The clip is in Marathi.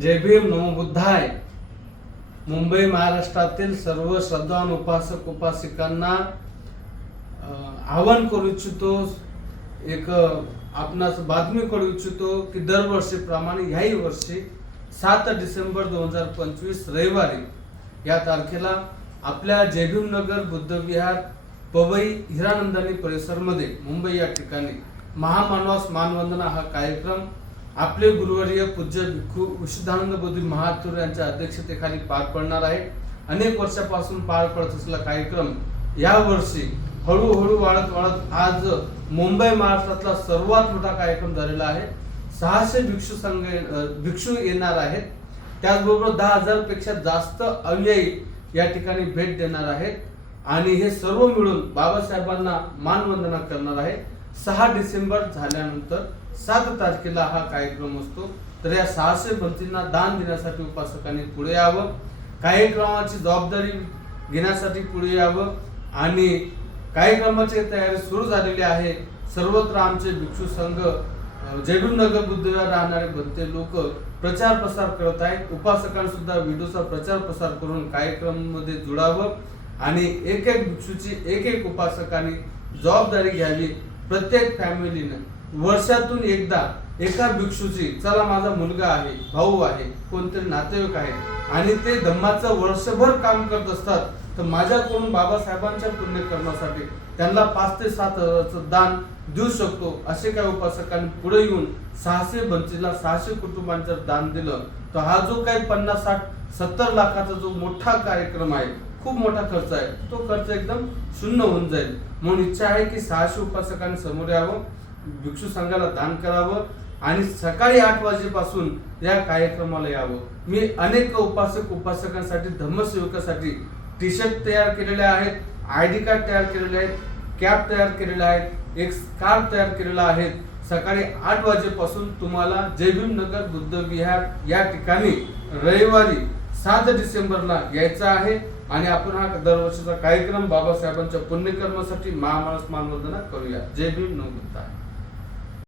जय भीम नमो बुद्धाय. मुंबई महाराष्ट्रातील सर्व श्रद्धावान उपासक उपासिकांना आवाहन करू इच्छितो एक आपणास बातमी करू इच्छितो की दरवर्षीप्रमाणे ह्याही वर्षी सात डिसेंबर दोन हजार पंचवीस रविवारी या तारखेला आपल्या जयभीमनगर बुद्धविहार पवई हिरानंदानी परिसरमध्ये मुंबई या ठिकाणी महामानवास मानवंदना हा कार्यक्रम आपले गुरुवर्य पूज्य भिक्खू विशुद्धानंद बोधी महातूर यांच्या अध्यक्षतेखाली पार पडणार आहे. अनेक वर्षापासून पार पडत असलेला कार्यक्रम या वर्षी हळूहळू वाढत वाढत आज मुंबई महाराष्ट्रातला सर्वात मोठा कार्यक्रम झालेला आहे. सहाशे भिक्षू संघ भिक्षू येणार आहेत. त्याचबरोबर दहा हजारपेक्षा जास्त अनुयायी या ठिकाणी भेट देणार आहेत. आणि हे सर्व मिळून बाबासाहेबांना मानवंदना करणार आहे सहा डिसेंबर झाल्यानंतर सात तारखेला हा कार्यक्रम असतो. तर या सहाशे भंतींना दान देण्यासाठी उपासकांनी पुढे यावं. कार्यक्रमाची जबाबदारी घेण्यासाठी पुढे यावं. आणि कार्यक्रमाची तयारी सुरू झालेली आहे. सर्वत्र आमचे भिक्षू संघ जेडूनगर नगर बुद्धविहार राहणारे भंते लोक प्रचार प्रसार करत आहेत. उपासकांनी सुद्धा व्हिडिओचा प्रचार प्रसार करून कार्यक्रमामध्ये जुळावं जुडावं. आणि एक एक भिक्षूची एक एक उपासकांनी जबाबदारी घ्यावी. प्रत्येक फॅमिलीनं वर्षातून एकदा एका भिक्षूची चला माझा मुलगा आहे भाऊ आहे कोणतरी नातेवाईक आहे आणि ते धम्माचं वर्षभर काम करत असतात तर माझ्याकडून बाबासाहेबांच्या पुण्यकर्मासाठी त्यांना पाच ते सात हजाराचं दान देऊ शकतो असे काही उपासकांनी पुढे येऊन सहाशे बंचीला सहाशे कुटुंबांचं दान दिलं. तर हा जो काही पन्नास साठ सत्तर लाखाचा जो मोठा कार्यक्रम आहे खूप मोठा खर्च आहे. तो खर्च एकदम शून्य होऊन जाईल. म्हणून इच्छा आहे की सहाशे उपासकांनी समोर यावं भिक्षू संघाला दान करावं आणि सकाळी आठ वाजेपासून या कार्यक्रमाला यावं. मी अनेक उपासक उपासकांसाठी धम्मसेवकासाठी टी शर्ट तयार केलेले आहेत आय डी कार्ड तयार केलेले आहेत कॅप तयार केलेले आहेत एक स्कार्फ तयार केलेला आहे. सकाळी आठ वाजेपासून तुम्हाला जयभीम नगर बुद्ध विहार या ठिकाणी रविवारी सात डिसेंबरला यायचं आहे. आणि आपण हा दरवर्षीचा कार्यक्रम बाबासाहेबांच्या पुण्यकर्मासाठी महामानस मानवंदना करूया. जय भीम नव